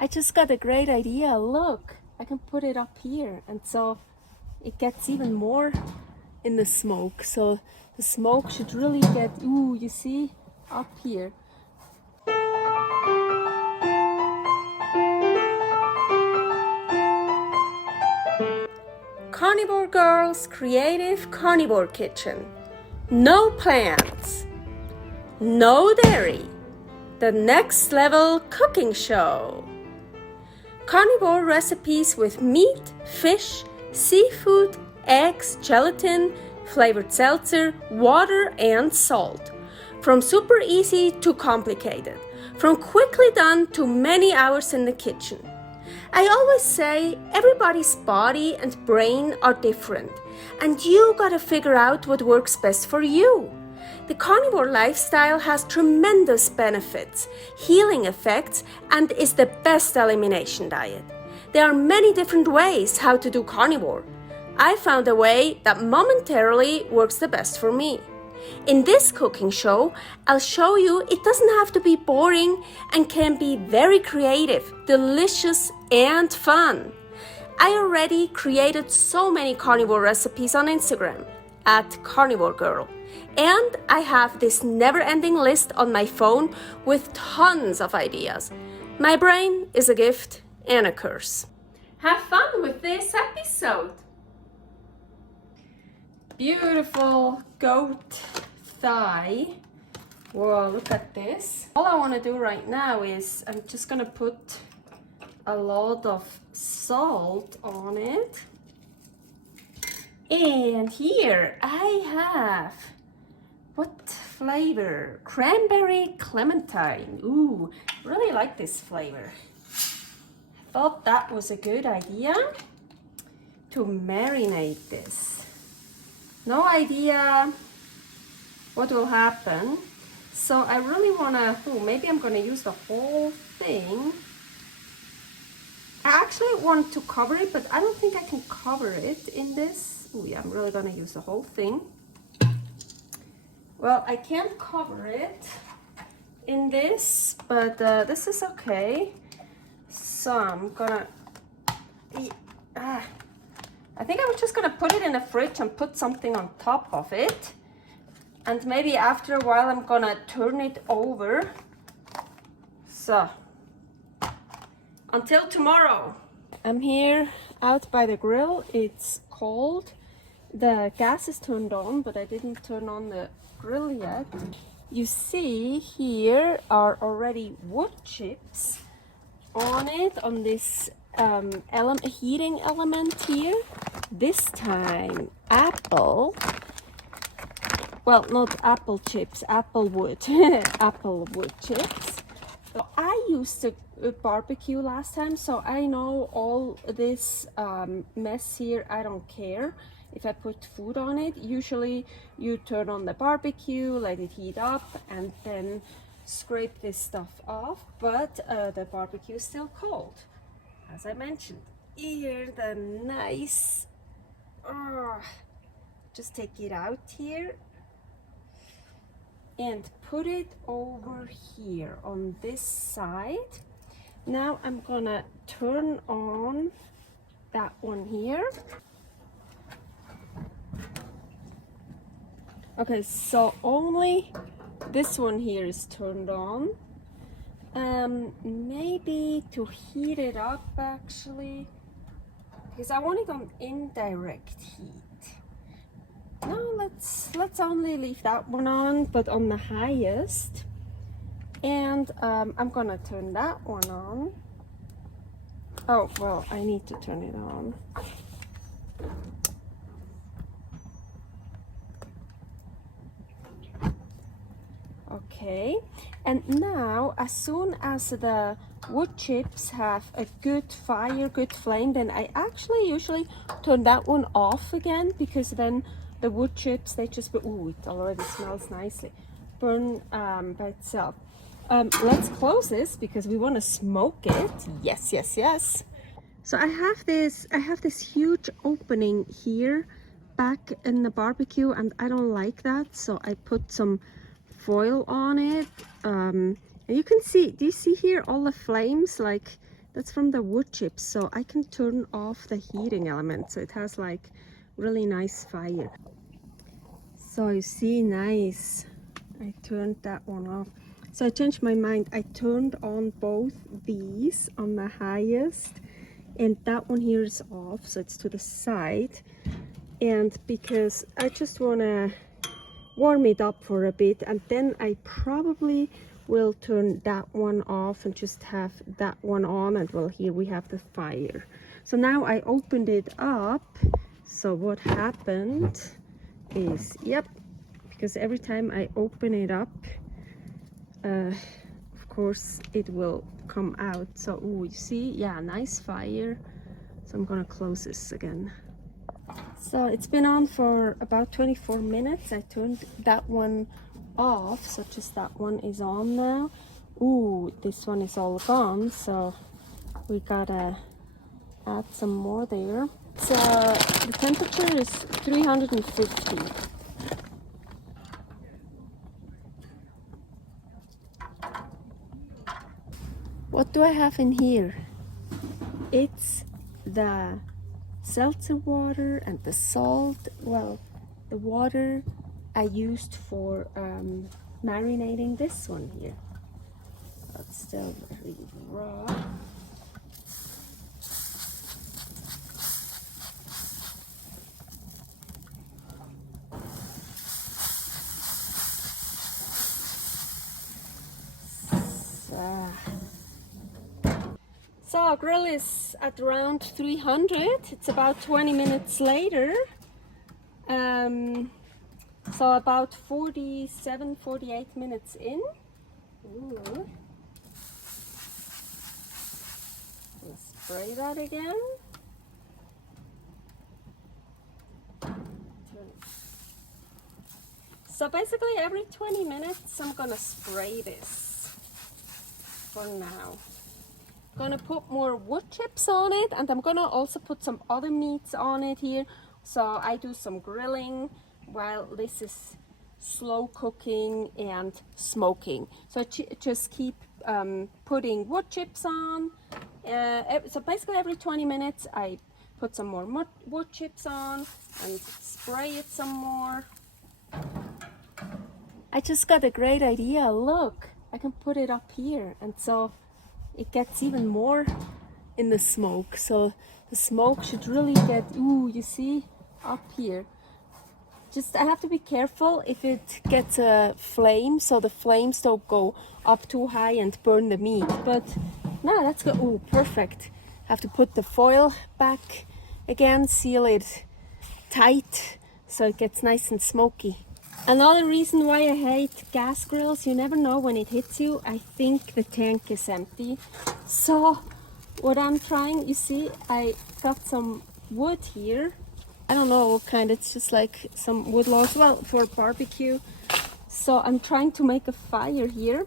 I just got a great idea. Look, I can put it up here, and so it gets even more in the smoke. So the smoke should really get, ooh, you see, up here. Carnivore Girl's Creative Carnivore Kitchen. No plants, no dairy, the next level cooking show. Carnivore recipes with meat, fish, seafood, eggs, gelatin, flavored seltzer, water, and salt. From super easy to complicated, from quickly done to many hours in the kitchen. I always say everybody's body and brain are different, and you gotta figure out what works best for you. The carnivore lifestyle has tremendous benefits, healing effects, and is the best elimination diet. There are many different ways how to do carnivore. I found a way that momentarily works the best for me. In this cooking show, I'll show you it doesn't have to be boring and can be very creative, delicious, and fun. I already created so many carnivore recipes on Instagram at karnivorgirl. And I have this never-ending list on my phone with tons of ideas. My brain is a gift and a curse. Have fun with this episode. Beautiful goat thigh. Whoa, look at this. All I want to do right now is I'm just gonna put a lot of salt on it. And here I have, what flavor? Cranberry clementine. Ooh, really like this flavor. I thought that was a good idea to marinate this. No idea what will happen. So I really wanna, maybe I'm gonna use the whole thing. I actually want to cover it, but I don't think I can cover it in this. Oh yeah, I'm really gonna use the whole thing. Well, I can't cover it in this, but this is okay. So I'm gonna, I think I'm just gonna put it in the fridge and put something on top of it. And maybe after a while I'm gonna turn it over. So, until tomorrow. I'm here out by the grill. It's cold. The gas is turned on, but I didn't turn on the grill yet. You see here are already wood chips on it, on this heating element here. This time apple, well, not apple chips, apple wood, apple wood chips. So I used to barbecue last time, so I know all this mess here. I don't care if I put food on it. Usually you turn on the barbecue, let it heat up, and then scrape this stuff off, but the barbecue is still cold, as I mentioned. Here, the nice, just take it out here and put it over here on this side. Now I'm gonna turn on that one here. Okay, so only this one here is turned on. Maybe to heat it up actually, because I want it on indirect heat. No, let's only leave that one on, but on the highest. And I'm gonna turn that one on. Oh, well, I need to turn it on. Okay, and now as soon as the wood chips have a good fire, good flame, then I actually usually turn that one off again, because then the wood chips, they just, ooh, it already smells nicely, burn by itself. Let's close this because we want to smoke it. Yes, yes, yes. So I have this huge opening here back in the barbecue, and I don't like that, so I put some foil on it. And you can see, do you see here all the flames, like That's from the wood chips, so I can turn off the heating element, so it has like really nice fire. So you see, nice. I turned that one off. So I changed my mind. I turned on both these on the highest, and that one here is off, so it's to the side. And because I just want to warm it up for a bit, and then I probably will turn that one off and just have that one on, and well, here we have the fire. So now I opened it up. So what happened is, yep, because every time I open it up, of course it will come out. So ooh, you see, yeah, nice fire. So I'm gonna close this again. So it's been on for about 24 minutes. I turned that one off, so just that one is on now. Ooh, this one is all gone, so we gotta add some more there. So the temperature is 350. What do I have in here? It's the seltzer water and the salt. Well, the water I used for marinating this one here. It's still very raw. So our grill is at around 300. It's about 20 minutes later. So about 47, 48 minutes in. Ooh. Let's spray that again. So basically every 20 minutes I'm gonna spray this for now. Gonna put more wood chips on it, and I'm gonna also put some other meats on it here. So I do some grilling while this is slow cooking and smoking. So I just keep putting wood chips on. So basically every 20 minutes I put some more wood chips on and spray it some more. I just got a great idea. Look, I can put it up here, and so it gets even more in the smoke. So the smoke should really get, ooh, you see, up here. Just, I have to be careful if it gets a flame, so the flames don't go up too high and burn the meat. But no, that's good. Ooh, perfect. Have to put the foil back again, seal it tight so it gets nice and smoky. Another reason why I hate gas grills, you never know when it hits you. I think the tank is empty. So what I'm trying, you see, I got some wood here. I don't know what kind, it's just like some wood logs, well, for barbecue. So I'm trying to make a fire here.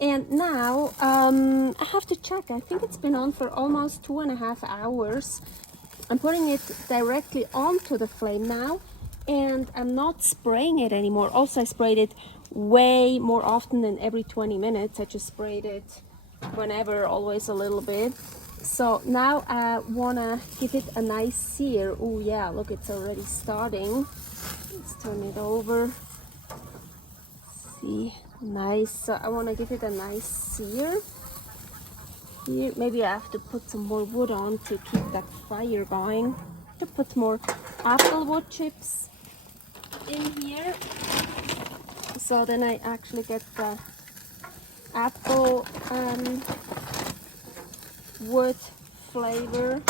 And now I have to check. I think it's been on for almost 2.5 hours. I'm putting it directly onto the flame now. And I'm not spraying it anymore. Also, I sprayed it way more often than every 20 minutes. I just sprayed it whenever, always a little bit. So now I want to give it a nice sear. Oh yeah, look, it's already starting. Let's turn it over. See, nice. So I want to give it a nice sear. Here, maybe I have to put some more wood on to keep that fire going. To put more apple wood chips in here, so then I actually get the apple wood flavor.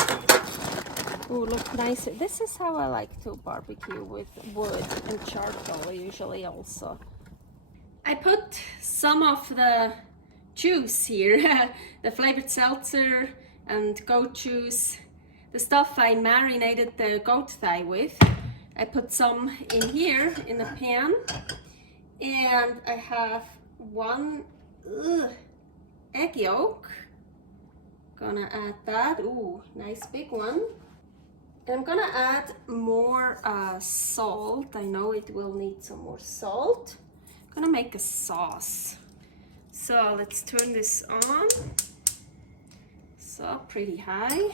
Oh, look nicer. This is how I like to barbecue, with wood and charcoal usually. Also I put some of the juice here, the flavored seltzer and goat juice, the stuff I marinated the goat thigh with. I put some in here in the pan, and I have one egg yolk. Gonna add that. Ooh, nice big one. And I'm gonna add more salt. I know it will need some more salt. I'm gonna make a sauce. So let's turn this on. So pretty high.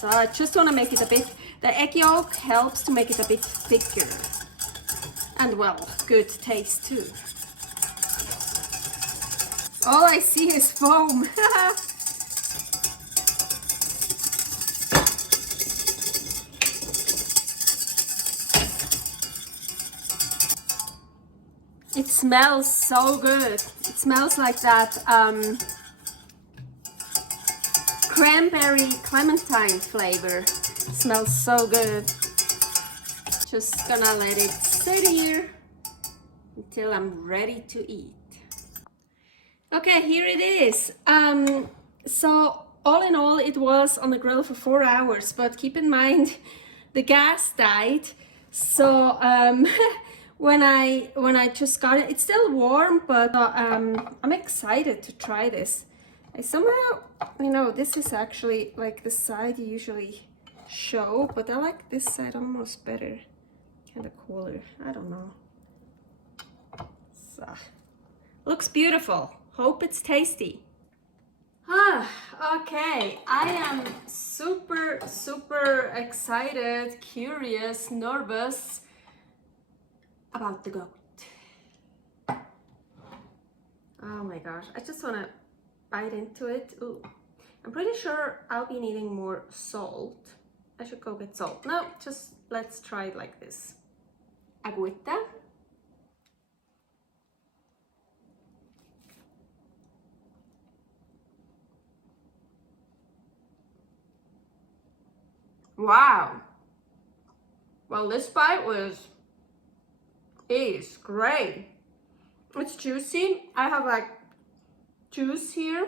So I just want to make it a bit, the egg yolk helps to make it a bit thicker. And well, good taste too. All I see is foam. It smells so good. It smells like that cranberry clementine flavor. It smells so good. Just gonna let it sit here until I'm ready to eat. Okay, here it is. So all in all, it was on the grill for 4 hours, but keep in mind the gas died. So when I just got it, it's still warm, but I'm excited to try this. I somehow, you know, this is actually like the side you usually show, but I like this side almost better, kind of cooler. I don't know. So, looks beautiful. Hope it's tasty. Okay, I am super excited, curious, nervous about the goat. Oh my gosh, I just want to bite into it. Ooh, I'm pretty sure I'll be needing more salt. I should go get salt. No, just let's try it like this. Agüita. Wow. Well, this bite is great. It's juicy. I have like juice here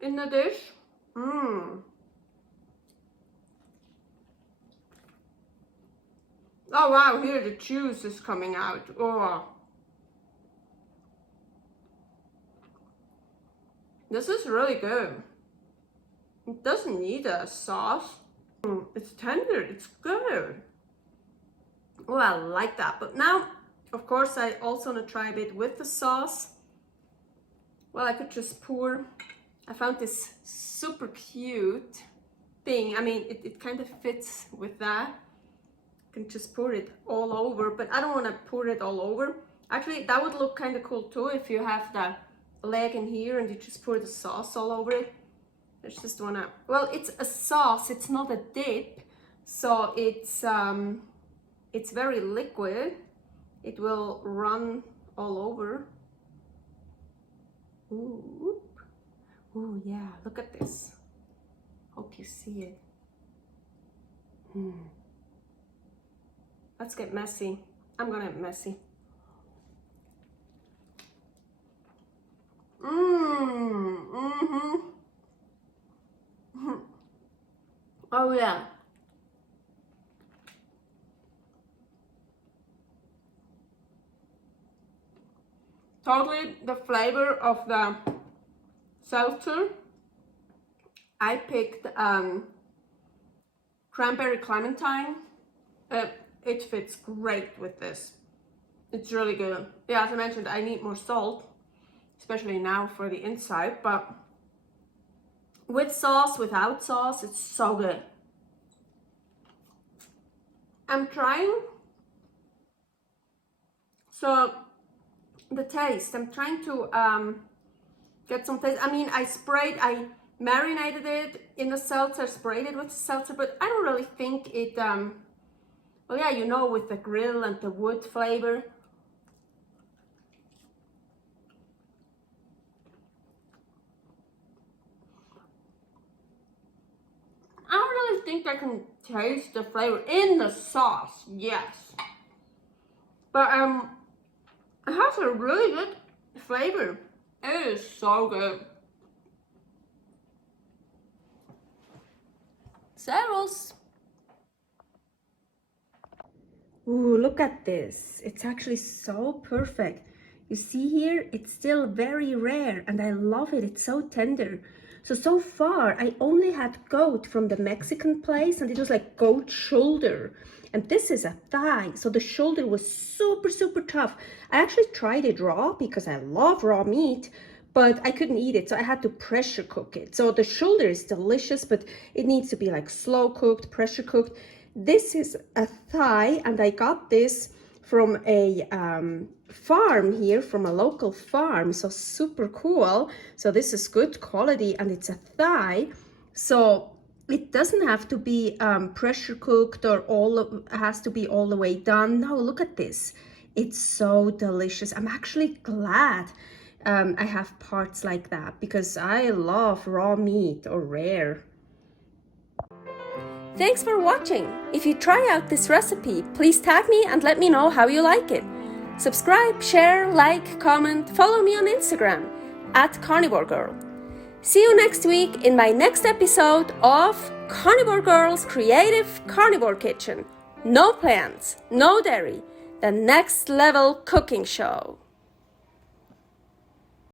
in the dish. Oh wow, here the juice is coming out. Oh. This is really good. It doesn't need a sauce. It's tender, it's good. Oh, I like that. But now, of course, I also want to try a bit with the sauce. Well, I could just pour. I found this super cute thing. I mean, it kind of fits with that. I can just pour it all over, but I don't want to pour it all over. Actually, that would look kind of cool too if you have the leg in here and you just pour the sauce all over it. I just wanna, well, it's a sauce, it's not a dip, so it's very liquid. It will run all over. Ooh, ooh, yeah, look at this. Hope you see it. Let's get messy. I'm gonna get messy. Oh yeah. Totally the flavor of the seltzer. I picked cranberry clementine. It fits great with this. It's really good. Yeah, as I mentioned, I need more salt, especially now for the inside, but with sauce, without sauce, it's so good. I'm trying, so the taste, I'm trying to get some taste. I mean, I marinated it in the seltzer, sprayed it with the seltzer, but I don't really think it, well, yeah, you know, with the grill and the wood flavor. I don't really think I can taste the flavor in the sauce, yes. But it has a really good flavor. It is so good. Servus. Ooh, look at this. It's actually so perfect. You see here, it's still very rare and I love it. It's so tender. So far, I only had goat from the Mexican place, and it was like goat shoulder. And this is a thigh, so the shoulder was super, super tough. I actually tried it raw because I love raw meat, but I couldn't eat it, so I had to pressure cook it. So the shoulder is delicious, but it needs to be like slow cooked, pressure cooked. This is a thigh, and I got this from a farm here, from a local farm, so super cool. So this is good quality, and it's a thigh, so it doesn't have to be pressure cooked or has to be all the way done. No, look at this, it's so delicious. I'm actually glad I have parts like that, because I love raw meat or rare. Thanks for watching. If you try out this recipe, please tag me and let me know how you like it. Subscribe, share, like, comment, follow me on Instagram @karnivorgirl. See you next week in my next episode of Carnivore Girl's Creative Carnivore Kitchen. No plants, no dairy, the next level cooking show.